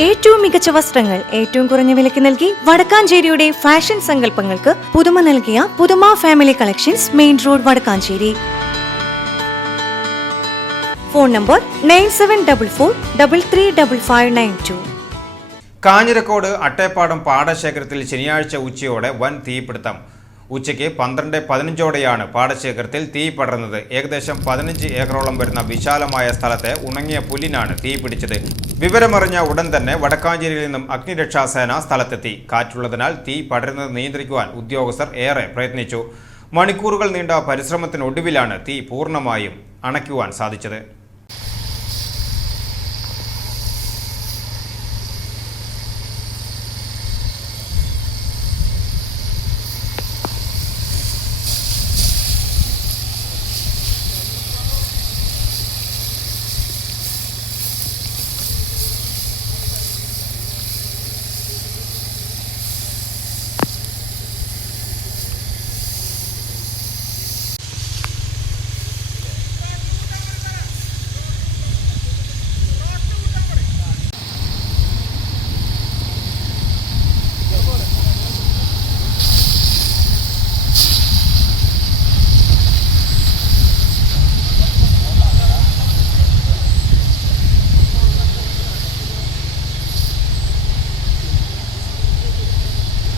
ഏറ്റവും മികച്ച വസ്ത്രങ്ങൾ ഏറ്റവും കുറഞ്ഞ വിലയ്ക്ക് നൽകി വടക്കാഞ്ചേരിയുടെ ഫാഷൻ സങ്കല്പങ്ങൾക്ക് പുതുമ നൽകിയ പുതുമ family collections, main road, Vadakkanchery. Phone number 9744335592. Kanjirakode Attepadam പാടശേഖരത്തിൽ ശനിയാഴ്ച ഉച്ചയോടെ വൻ തീപിടുത്തം. ഉച്ചയ്ക്ക് 12:15 പാടശേഖരത്തിൽ തീ പടർന്നത്. ഏകദേശം 15 ഏക്കറോളം വരുന്ന വിശാലമായ സ്ഥലത്തെ ഉണങ്ങിയ പുല്ലിനാണ് തീ പിടിച്ചത്. വിവരമറിഞ്ഞ ഉടൻ തന്നെ വടക്കാഞ്ചേരിയിൽ നിന്നും അഗ്നിരക്ഷാസേന സ്ഥലത്തെത്തി. കാറ്റുള്ളതിനാൽ തീ പടരുന്നത് നിയന്ത്രിക്കുവാൻ ഉദ്യോഗസ്ഥർ ഏറെ പ്രയത്നിച്ചു. മണിക്കൂറുകൾ നീണ്ട പരിശ്രമത്തിനൊടുവിലാണ് തീ പൂർണ്ണമായും അണയ്ക്കുവാൻ സാധിച്ചത്.